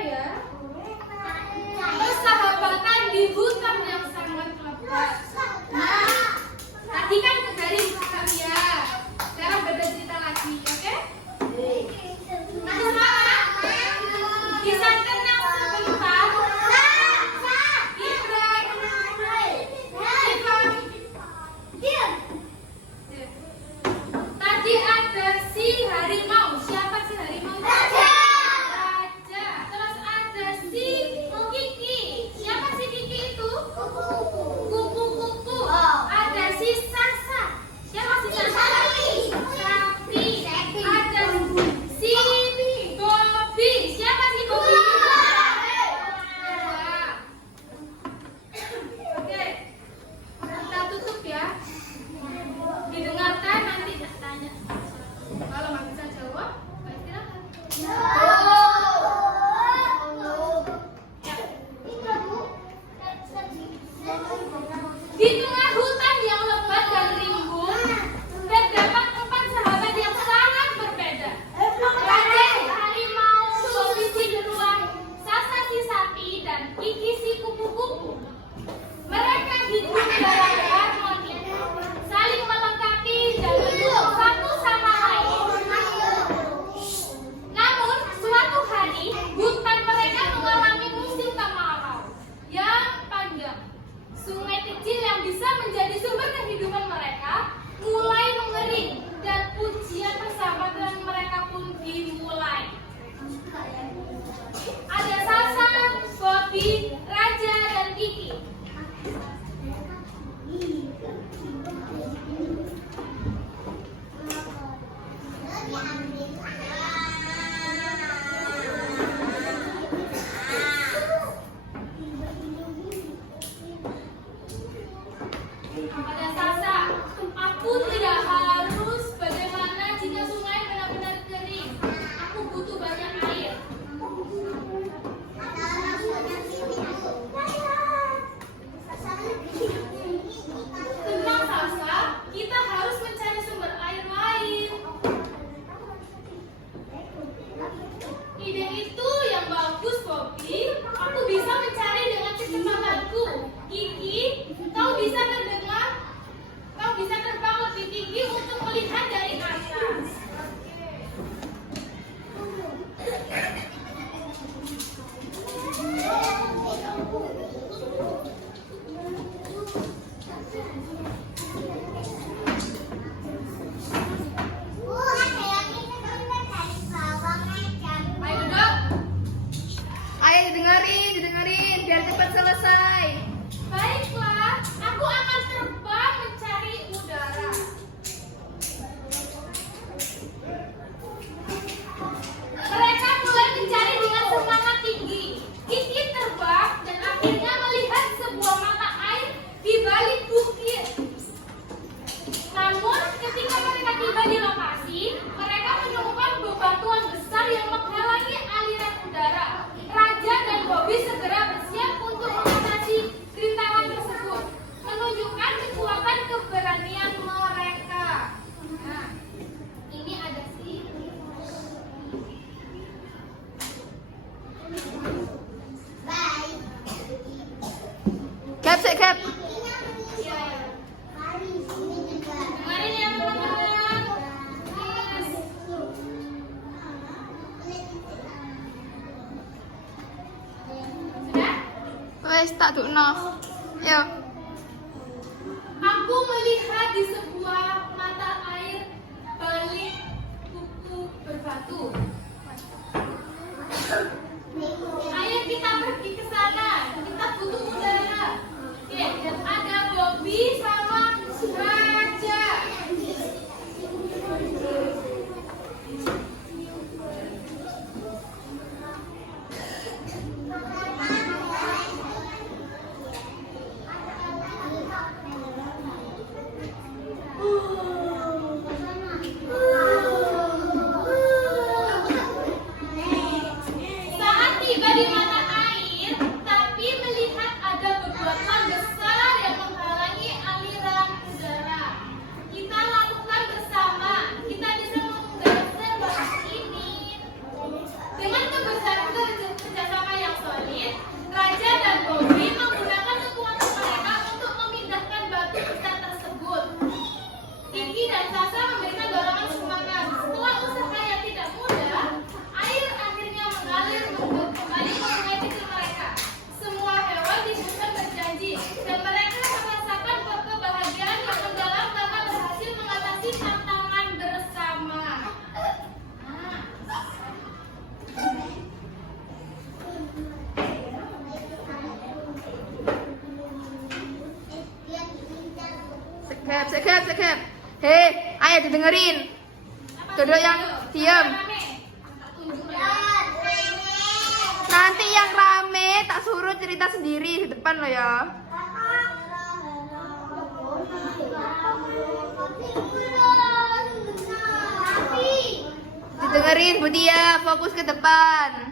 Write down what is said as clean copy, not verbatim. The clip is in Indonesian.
ya? Persahabatan di hutan yang sangat lebat. Nah, tadi kan dari ya. Sekarang beda cerita lagi, oke? Nah, sekarang kisah tenang sebentar. Tadi ada si harimau. Siapa si harimau? Raja. Terus ada si Kiki. Siapa si Kiki itu? Kupu-kupu. Ada si Sasa. Siapa si Sasa? Sapi. Ada si Bobby. Siapa si Bobby? Oke. Kita tutup ya. Didengarkan nanti tanya. Kalau nggak bisa jawab, istirahat. Di tengah hutan yang lebat dan rimbun, terdapat 4 sahabat yang sangat berbeda. Raja harimau, Bobby si beruang, Sasa si sapi, dan Kiki si kupu-kupu. Mereka hidup dalam harmoni, saling melengkapi dan mendukung satu sama lain. Namun, suatu hari, hutan mereka mengalami musim kemarau yang panjang. Sungai kecil yang bisa menjadi sumber kehidupan mereka mulai mengering dan ujian persahabatan mereka pun dimulai. Ada Sasa, Bobby, Raja, dan Kiki. Ada Sasa, aku tidak harus bagaimana jika sungai benar-benar kering. Aku butuh banyak air. Tenang Sasa, kita harus mencari sumber air lain. Ide itu yang bagus, Bobby. Aku bisa mencari dengan kecepatanku. Kiki, kau bisa mendengar? Kau bisa terbang lebih tinggi untuk melihat dari atas. Ayo dok. Ayo didengarin biar cepat selesai. Baiklah, aku akan terbang mencari udara. Mereka mulai mencari dengan semangat tinggi. Kiki terbang dan akhirnya melihat sebuah mata air di balik bukit. Namun, ketika mereka tiba di lokasi, mereka menemukan bebatuan besar yang menghalangi aliran udara. Raja dan Bobby segera bersiap untuk mengatasi rintangan tersebut, menunjukkan kekuatan keberanian mereka. Nah, ini ada si Cap. ya. Dengarin ya teman-teman. Sudah? Wes tak tukno. Yo. Aku melihat di sebuah mata air balik kuku berbatu. Ayo kita pergi ke sana. Kita butuh udara. Oke, dan ada Bobby sama Raja. Cap. Hei, ayo didengerin. Dodo yang diam. Nanti yang rame tak suruh cerita sendiri di depan lo ya. Didengerin Bu Dia, fokus ke depan.